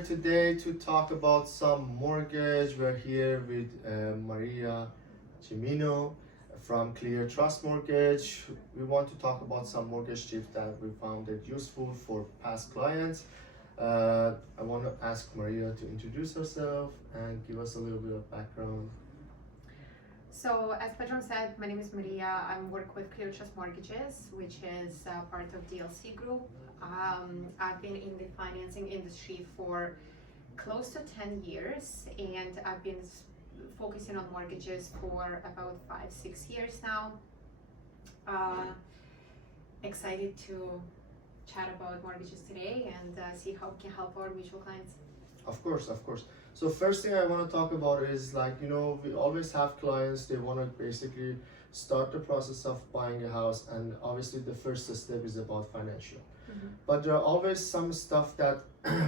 here today to talk about some mortgage. We're here with Maria Cimino from Clear Trust Mortgage. We want to talk about some mortgage tips that we found it useful for past clients. I want to ask Maria to introduce herself and give us a little bit of background. So, as Pedram said, my name is Maria. I work with Clear Trust Mortgages, which is part of DLC Group. I've been in the financing industry for close to 10 years, and I've been focusing on mortgages for about 5-6 years now. Excited to chat about mortgages today and see how we can help our mutual clients. Of course, of course. So first thing I want to talk about is we always have clients, they want to basically start the process of buying a house, and obviously the first step is about financial. But there are always some stuff that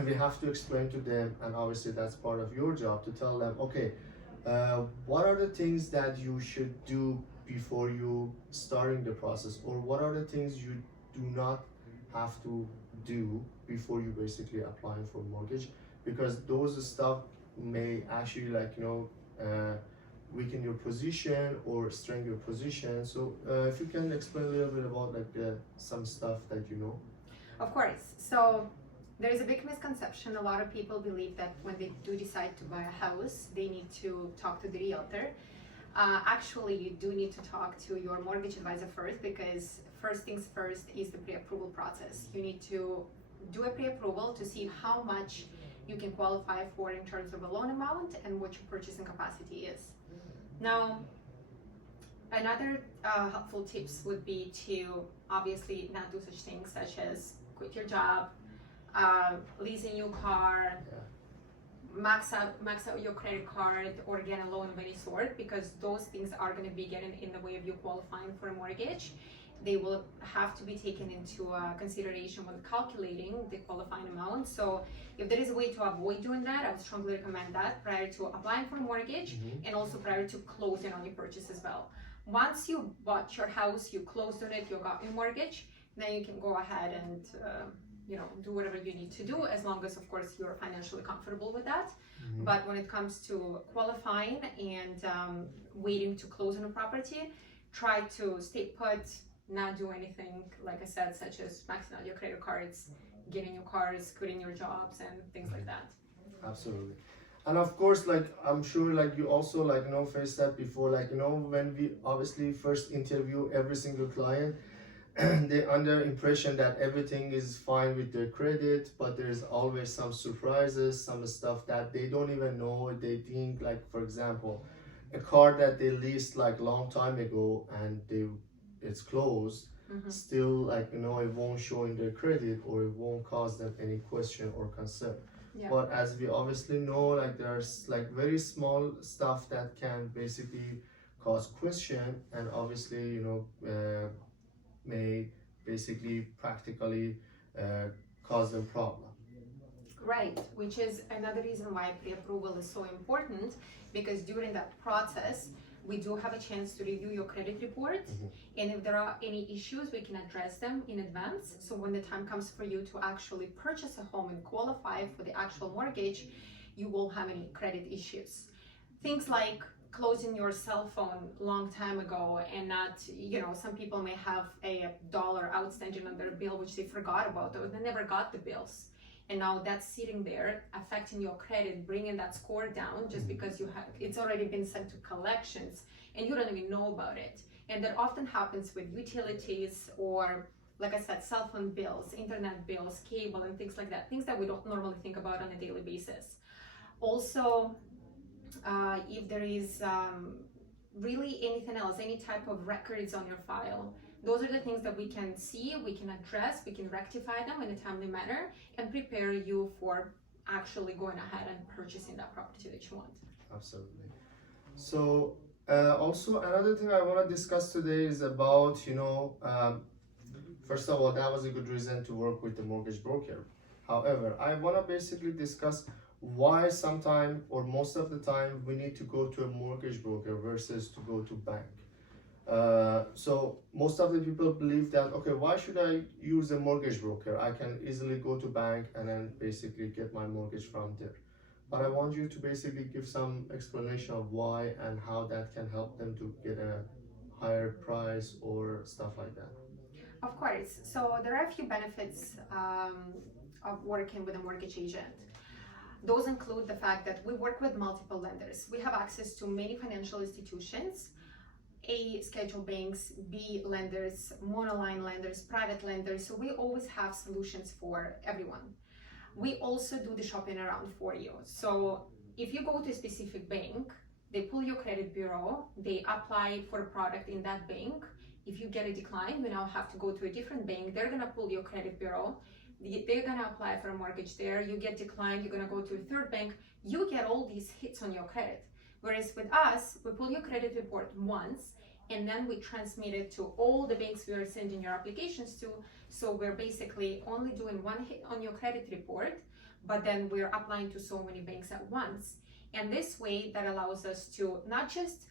we have to explain to them, and obviously that's part of your job to tell them, okay, what are the things that you should do before you starting the process, or what are the things you do not have to do before you basically applying for mortgage, because those stuff may actually weaken your position or strengthen your position. So if you can explain a little bit about some stuff that you know. Of course. So there is a big misconception. A lot of people believe that when they do decide to buy a house, they need to talk to the realtor. Actually, you do need to talk to your mortgage advisor first, because first things first is the pre-approval process. You need to do a pre-approval to see how much you can qualify for in terms of a loan amount and what your purchasing capacity is. Now, another helpful tips would be to obviously not do such things such as quit your job, lease a new car, max out your credit card, or get a loan of any sort, because those things are going to be getting in the way of you qualifying for a mortgage. They will have to be taken into consideration when calculating the qualifying amount. So if there is a way to avoid doing that, I would strongly recommend that prior to applying for a mortgage, and also prior to closing on your purchase as well. Once you bought your house, you closed on it, you got your mortgage, then you can go ahead and do whatever you need to do, as long as, of course, you're financially comfortable with that. But when it comes to qualifying and waiting to close on a property, try to stay put, not do anything, like I said, such as maxing out your credit cards, getting your cars, quitting your jobs, and things like that. Absolutely. And of course, I'm sure you also faced that before, when we obviously first interview every single client, they're under impression that everything is fine with their credit, but there's always some surprises, some stuff that they don't even know. They think, for example, a car that they leased long time ago and it's closed, still it won't show in their credit, or it won't cause them any question or concern. Yeah. But as we obviously know, there's very small stuff that can basically cause question, and obviously may basically practically cause them problem. Right, which is another reason why pre-approval is so important, because during that process we do have a chance to review your credit report, and if there are any issues, we can address them in advance. So when the time comes for you to actually purchase a home and qualify for the actual mortgage, you won't have any credit issues. Things like closing your cell phone long time ago, and not, some people may have $1 outstanding on their bill which they forgot about, or they never got the bills, and now that's sitting there affecting your credit, bringing that score down just because it's already been sent to collections and you don't even know about it. And that often happens with utilities, or like I said, cell phone bills, internet bills, cable, and things like that, things that we don't normally think about on a daily basis. Also, if there is really anything else, any type of records on your file, those are the things that we can see, we can address, we can rectify them in a timely manner, and prepare you for actually going ahead and purchasing that property that you want. Absolutely. So also another thing I want to discuss today is about, first of all, that was a good reason to work with the mortgage broker. However, I want to basically discuss why sometime or most of the time we need to go to a mortgage broker versus to go to bank. So most of the people believe that, okay, why should I use a mortgage broker? I can easily go to bank and then basically get my mortgage from there. But I want you to basically give some explanation of why and how that can help them to get a higher price or stuff like that. Of course. So there are a few benefits of working with a mortgage agent. Those include the fact that we work with multiple lenders. We have access to many financial institutions, A, scheduled banks, B, lenders, monoline lenders, private lenders. So we always have solutions for everyone. We also do the shopping around for you. So if you go to a specific bank, they pull your credit bureau, they apply for a product in that bank. If you get a decline, you now have to go to a different bank. They're gonna pull your credit bureau. They're gonna apply for a mortgage there. You get declined, you're gonna go to a third bank. You get all these hits on your credit. Whereas with us, we pull your credit report once, and then we transmit it to all the banks we are sending your applications to. So we're basically only doing one hit on your credit report, but then we're applying to so many banks at once. And this way, that allows us to not just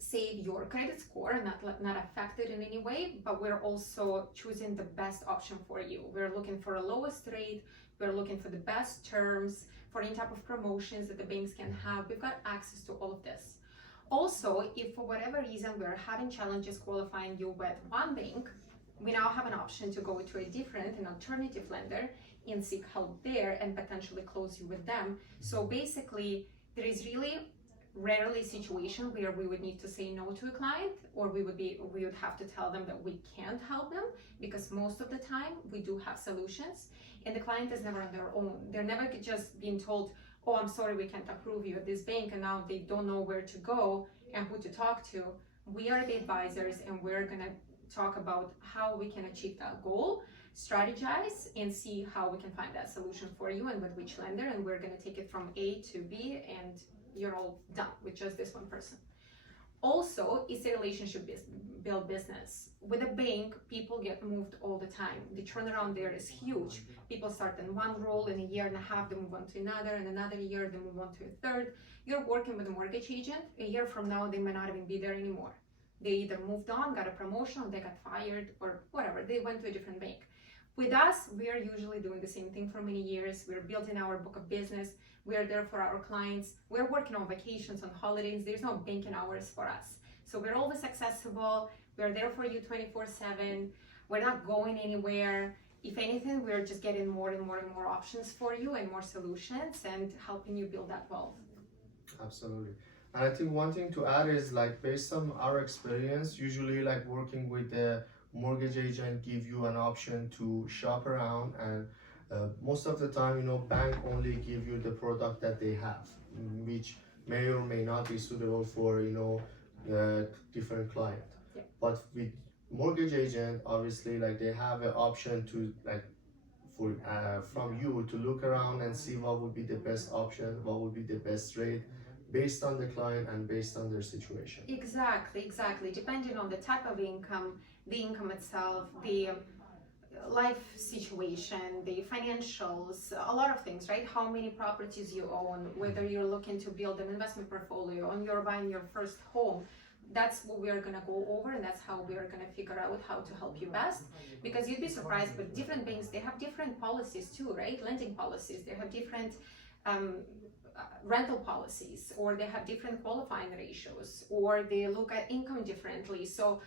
save your credit score, not affect it in any way, but we're also choosing the best option for you. We're looking for a lowest rate, we're looking for the best terms, for any type of promotions that the banks can have. We've got access to all of this. Also, if for whatever reason we're having challenges qualifying you with one bank, we now have an option to go to a different, an alternative lender and seek help there and potentially close you with them. So basically, there is really rarely a situation where we would need to say no to a client, or we would have to tell them that we can't help them, because most of the time we do have solutions, and the client is never on their own. They're never just being told, oh, I'm sorry, we can't approve you at this bank, and now they don't know where to go and who to talk to. We are the advisors, and we're gonna talk about how we can achieve that goal, strategize, and see how we can find that solution for you and with which lender, and we're gonna take it from A to B, and you're all done with just this one person. Also, it's a relationship build business. With a bank, people get moved all the time. The turnaround there is huge. People start in one role, in a year and a half, they move on to another, and another year, they move on to a third. You're working with a mortgage agent, a year from now, they may not even be there anymore. They either moved on, got a promotion, or they got fired, or whatever, they went to a different bank. With us, we are usually doing the same thing for many years. We're building our book of business. We are there for our clients. We're working on vacations, on holidays. There's no banking hours for us. So we're always accessible. We're there for you 24/7. We're not going anywhere. If anything, we're just getting more and more and more options for you and more solutions and helping you build that wealth. Absolutely. And I think one thing to add is, like, based on our experience, usually like working with the mortgage agent give you an option to shop around, and most of the time, bank only give you the product that they have, which may or may not be suitable for different client. Yeah. But with mortgage agent, obviously, like, they have an option to, like, for from you to look around and see what would be the best option, what would be the best rate, based on the client and based on their situation. Exactly. Depending on the type of income, the income itself, the life situation, the financials, a lot of things, right? How many properties you own, whether you're looking to build an investment portfolio, and you're buying your first home. That's what we're gonna go over, and that's how we're gonna figure out how to help you best. Because you'd be surprised, but different banks, they have different policies too, right? Lending policies, they have different rental policies, or they have different qualifying ratios, or they look at income differently. So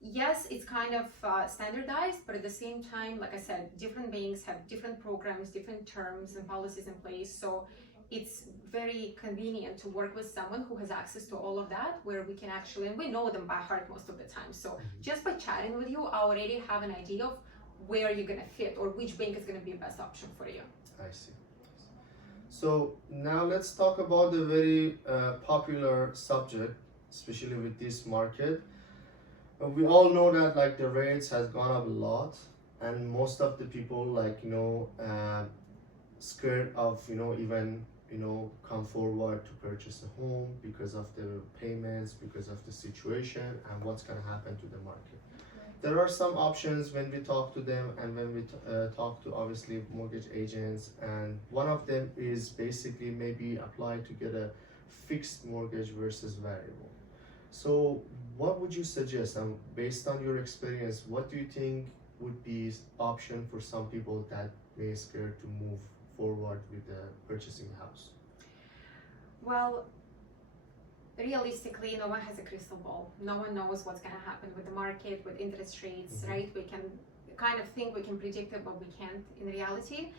yes, it's kind of standardized, but at the same time, like I said, different banks have different programs, different terms and policies in place. So it's very convenient to work with someone who has access to all of that, where we can actually, and we know them by heart most of the time. So just by chatting with you, I already have an idea of where you're gonna fit or which bank is gonna be the best option for you. I see. So now let's talk about the very popular subject, especially with this market. We all know that, like, the rates has gone up a lot, and most of the people, like, scared of even come forward to purchase a home because of the payments, because of the situation and what's going to happen to the market. There are some options when we talk to them, and when we talk to, obviously, mortgage agents, and one of them is basically maybe apply to get a fixed mortgage versus variable. So what would you suggest, and based on your experience, what do you think would be option for some people that may scared to move forward with purchasing a house? Well, realistically, no one has a crystal ball. No one knows what's going to happen with the market, with interest rates, right? We can kind of think we can predict it, but we can't in reality.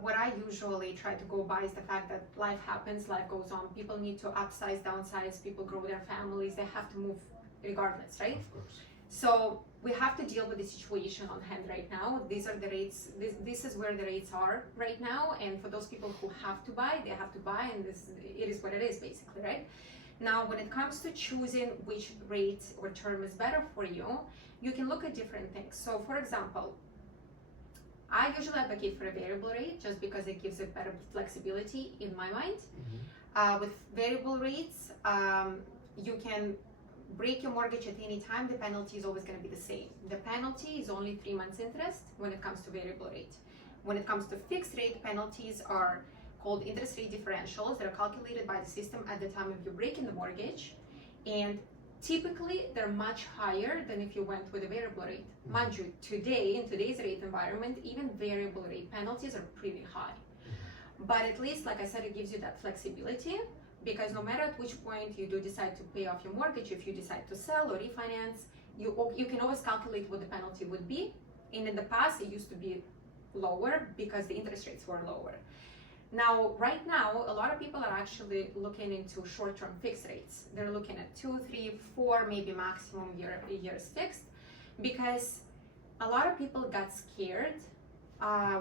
What I usually try to go by is the fact that life happens, life goes on. People need to upsize, downsize, people grow their families, they have to move regardless, right? Of course. So we have to deal with the situation on hand right now. These are the rates, this is where the rates are right now. And for those people who have to buy, they have to buy, and it is what it is basically, right? Now, when it comes to choosing which rate or term is better for you, you can look at different things. So for example, I usually advocate for a variable rate just because it gives it better flexibility in my mind. With variable rates, you can break your mortgage at any time. The penalty is always going to be the same. The penalty is only 3 months interest when it comes to variable rate. When it comes to fixed rate, penalties are called interest rate differentials. They're calculated by the system at the time of you breaking the mortgage, and typically they're much higher than if you went with a variable rate. Mind you, today, in today's rate environment, even variable rate penalties are pretty high. But at least, like I said, it gives you that flexibility, because no matter at which point you do decide to pay off your mortgage, if you decide to sell or refinance, you can always calculate what the penalty would be. And in the past, it used to be lower because the interest rates were lower. Now, right now, a lot of people are actually looking into short-term fixed rates. They're looking at 2, 3, 4, maybe maximum years fixed, because a lot of people got scared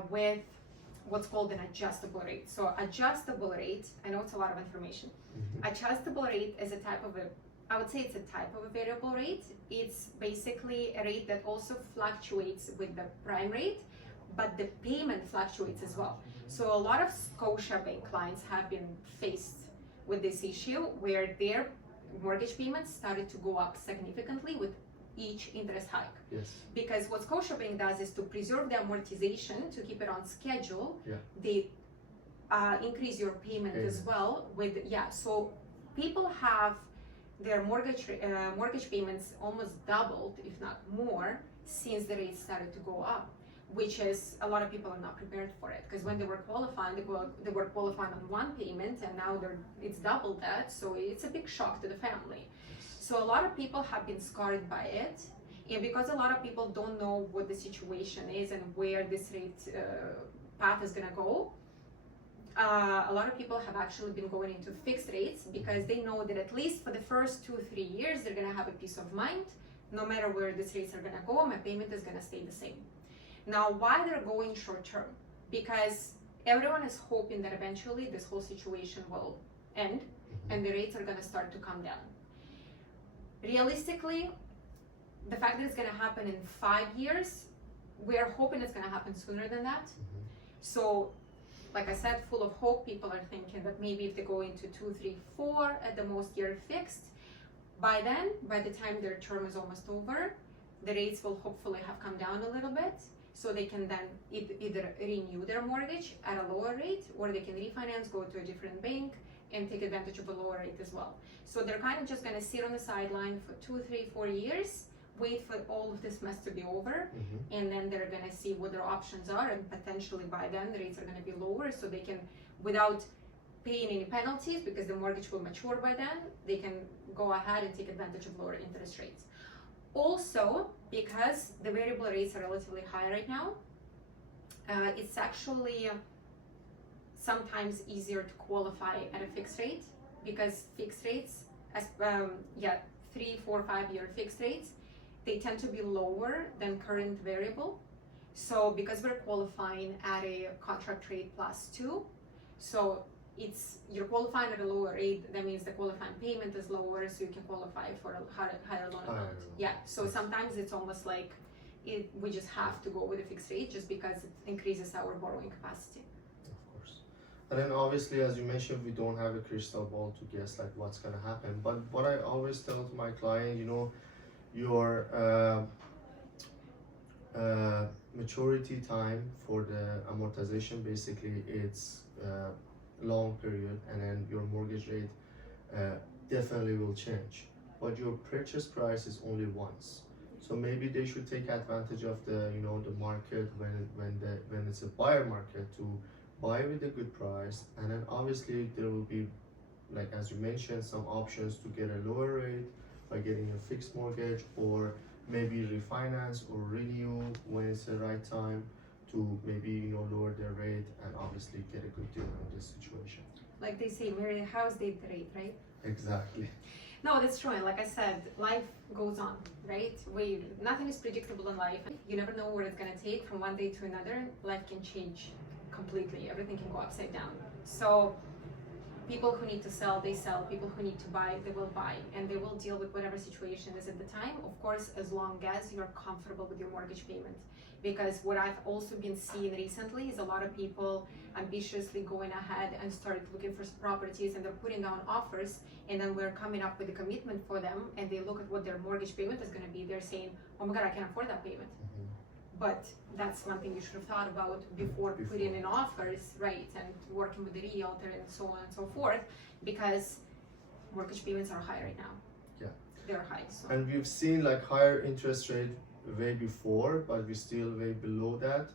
with what's called an adjustable rate. So adjustable rate, I know it's a lot of information. Adjustable rate is a type of I would say it's a type of a variable rate. It's basically a rate that also fluctuates with the prime rate, but the payment fluctuates as well. So a lot of Scotiabank clients have been faced with this issue where their mortgage payments started to go up significantly with each interest hike. Yes. Because what Scotiabank does is to preserve the amortization, to keep it on schedule. Yeah. They increase your payment as well with, so people have their mortgage payments almost doubled, if not more, since the rates started to go up, which is, a lot of people are not prepared for it, because when they were qualifying, they were qualifying on one payment, and now it's double that, so it's a big shock to the family. So a lot of people have been scarred by it, and because a lot of people don't know what the situation is and where this rate path is going to go, a lot of people have actually been going into fixed rates because they know that at least for the first 2-3 years, they're going to have a peace of mind. No matter where these rates are going to go, my payment is going to stay the same. Now, why they're going short term? Because everyone is hoping that eventually this whole situation will end and the rates are going to start to come down. Realistically, the fact that it's going to happen in 5 years, we are hoping it's going to happen sooner than that. So, like I said, full of hope, people are thinking that maybe if they go into 2, 3, 4 at the most year fixed, by then, by the time their term is almost over, the rates will hopefully have come down a little bit, so they can then either renew their mortgage at a lower rate, or they can refinance, go to a different bank, and take advantage of a lower rate as well. So they're kind of just going to sit on the sideline for 2, 3, 4 years, wait for all of this mess to be over, and then they're going to see what their options are, and potentially by then the rates are going to be lower, so they can, without paying any penalties, because the mortgage will mature by then, they can go ahead and take advantage of lower interest rates. Also, because the variable rates are relatively high right now, it's actually sometimes easier to qualify at a fixed rate, because fixed rates, 3, 4, 5 year fixed rates, they tend to be lower than current variable. So because we're qualifying at a contract rate +2, so you're qualifying at a lower rate, that means the qualifying payment is lower, so you can qualify for a higher loan amount. So sometimes it's almost like we just have to go with a fixed rate just because it increases our borrowing capacity. Of course. And then obviously, as you mentioned, we don't have a crystal ball to guess like what's gonna happen. But what I always tell to my client, your maturity time for the amortization, basically it's long period, and then your mortgage rate definitely will change. but your purchase price is only once. So maybe they should take advantage of the the market when it's a buyer market to buy with a good price, and then obviously there will be, like as you mentioned, some options to get a lower rate by getting a fixed mortgage, or maybe refinance or renew when it's the right time to maybe lower their rate and obviously get a good deal in this situation. Like they say, marry a house, date the rate, right? Exactly. No, that's true. And like I said, life goes on, right? Nothing is predictable in life. You never know where it's gonna take from one day to another. Life can change completely. Everything can go upside down. So people who need to sell, they sell. People who need to buy, they will buy, and they will deal with whatever situation is at the time. Of course, as long as you're comfortable with your mortgage payment. Because what I've also been seeing recently is a lot of people ambitiously going ahead and started looking for properties, and they're putting down offers, and then we're coming up with a commitment for them, and they look at what their mortgage payment is going to be. They're saying, oh my God, I can't afford that payment. Mm-hmm. But that's one thing you should have thought about before putting in offers, right? And working with the realtor and so on and so forth, because mortgage payments are high right now. Yeah. They're high. So. And we've seen like higher interest rate way before, but we're still way below that.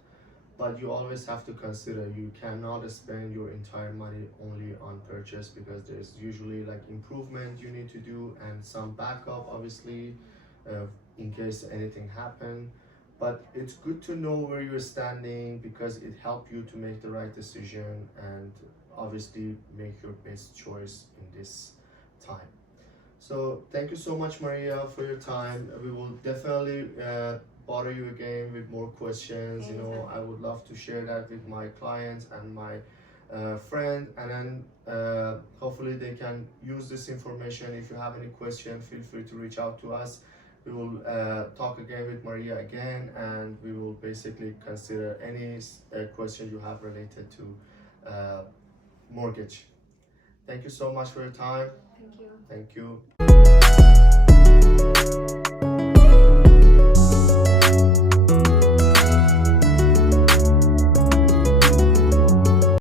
But you always have to consider you cannot spend your entire money only on purchase, because there's usually like improvement you need to do and some backup, obviously, in case anything happen. But it's good to know where you're standing, because it helps you to make the right decision and obviously make your best choice in this time. So thank you so much, Maria, for your time. We will definitely bother you again with more questions. I would love to share that with my clients and my friend, and then hopefully they can use this information. If you have any question, feel free to reach out to us. We will talk again with Maria again, and we will basically consider any question you have related to mortgage. Thank you so much for your time. Thank you. Thank you.